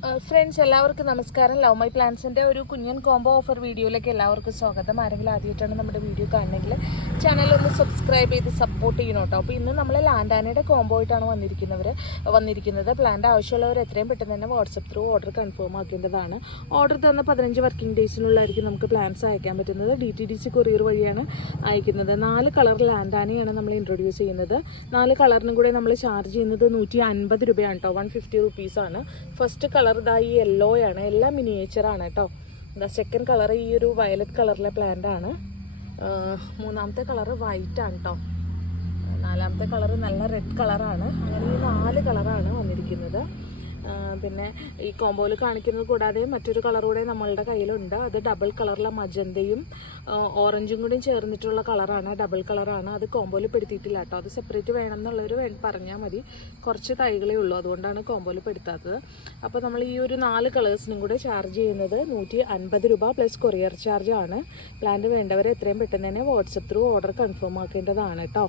Friends എല്ലാവർക്കും നമസ്കാരം. Love my പ്ലാന്റ്സിൻ്റെ ഒരു കുഞ്ഞൻ കോംബോ ഓഫർ വീഡിയോയിലേക്ക് എല്ലാവർക്കും സ്വാഗതം. ആരെങ്കിലും ആദ്യമായിട്ടാണ് നമ്മുടെ വീഡിയോ കാണണമെങ്കിൽ ചാനലൊന്ന് സബ്സ്ക്രൈബ് ചെയ്ത് സപ്പോർട്ട് ചെയ്യണം കേട്ടോ. അപ്പോൾ ഇന്ന് നമ്മൾ ലാൻഡാനയുടെ കോംബോ ആയിട്ടാണ് വന്നിരിക്കുന്നത്. പ്ലാന്റ് ആവശ്യമുള്ളവർ എത്രയും പെട്ടെന്ന് തന്നെ വാട്സപ്പ് ത്രൂ ഓർഡർ കൺഫേം ആക്കേണ്ടതാണ്. ഓർഡർ തന്ന 15 വർക്കിംഗ് ഡേയ്സിനുള്ളായിരിക്കും നമുക്ക് പ്ലാന്റ്സ് അയക്കാൻ പറ്റുന്നത്. DTDC കൊറിയർ വഴിയാണ് അയക്കുന്നത്. 4 കളർ ലാൻഡാനയാണ് നമ്മൾ ഇൻട്രൊഡ്യൂസ് ചെയ്യുന്നത്. 4 കളറിനും കൂടെ നമ്മൾ ചാർജ് ചെയ്യുന്നത് 150 രൂപയാണ് കേട്ടോ. 150 റുപ്പീസാണ്. ഫസ്റ്റ് കളർ ഇതാ ഈ യെല്ലോ ആണ്, എല്ലാം മിനിയേച്ചറാണ് കേട്ടോ. എന്താ സെക്കൻഡ് കളർ ഈ ഒരു വയലറ്റ് കളറിലെ പ്ലാന്റ് ആണ്. മൂന്നാമത്തെ കളറ് വൈറ്റ് ആണ് കേട്ടോ. നാലാമത്തെ കളറ് നല്ല റെഡ് കളറാണ്. അങ്ങനെ ഈ 4 കളറാണ് വന്നിരിക്കുന്നത്. പിന്നെ ഈ കോംബോയിൽ കാണിക്കുന്നത് കൂടാതെ മറ്റൊരു കളർ കൂടെ നമ്മളുടെ കയ്യിലുണ്ട്. അത് ഡബിൾ കളറിലെ മജന്തയും ഓറഞ്ചും കൂടി ചേർന്നിട്ടുള്ള കളറാണ്, ഡബിൾ കളറാണ്. അത് കോംബോയിൽ പെടുത്തിയിട്ടില്ല കേട്ടോ. അത് സെപ്പറേറ്റ് വേണം എന്നുള്ളൊരു പറഞ്ഞാൽ മതി. കുറച്ച് തൈകളേ ഉള്ളൂ, അതുകൊണ്ടാണ് കോംബോയിൽ പെടുത്താത്തത്. അപ്പോൾ നമ്മൾ ഈ ഒരു 4 കളേഴ്സിനും കൂടെ ചാർജ് ചെയ്യുന്നത് 150 രൂപ പ്ലസ് കൊറിയർ ചാർജ് ആണ്. പ്ലാന്റ് വേണ്ടവരെ എത്രയും പെട്ടെന്ന് തന്നെ വാട്സപ്പ് ത്രൂ ഓർഡർ കൺഫേം ആക്കേണ്ടതാണ് കേട്ടോ.